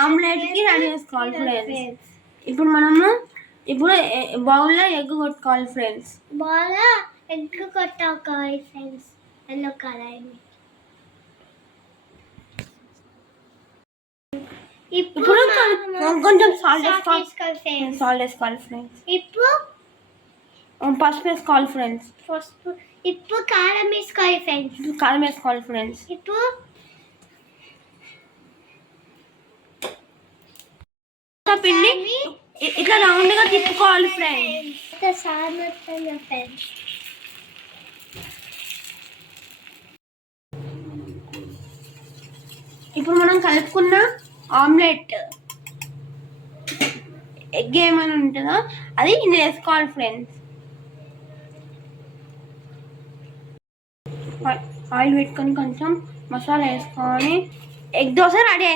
ఆమ్లెట్కి ready చేసుకోవాలి friends. ఇప్పుడు బౌల్లో ఎగ్ కొట్టుకోవాలి ఫ్రెండ్స్. బౌల్లో ఎగ్ కొట్టుకోవాలి ఫ్రెండ్స్. ఎల్లో కలర్ ఇప్పుడు కొంచెం సాల్ట్ వేసుకోవాలి ఫ్రెండ్స్. ఇప్పుడు పసుపు వేసుకోవాలి ఫ్రెండ్స్. ఇప్పుడు కారం వేసుకోవాలి ఫ్రెండ్స్. ఇప్పుడు పిండి ఇట్లా రౌండ్ గా తిప్పుకోవాలి ఫ్రెండ్స్. ఇప్పుడు మనం కలుపుకున్న ఆమ్లెట్ ఎగ్ ఏమైనా ఉంటుందో అది ఇందులో వేసుకోవాలి ఫ్రెండ్స్. ఆయిల్ పెట్టుకొని కొంచెం మసాలా వేసుకొని ఎగ్ దోశ రెడీ.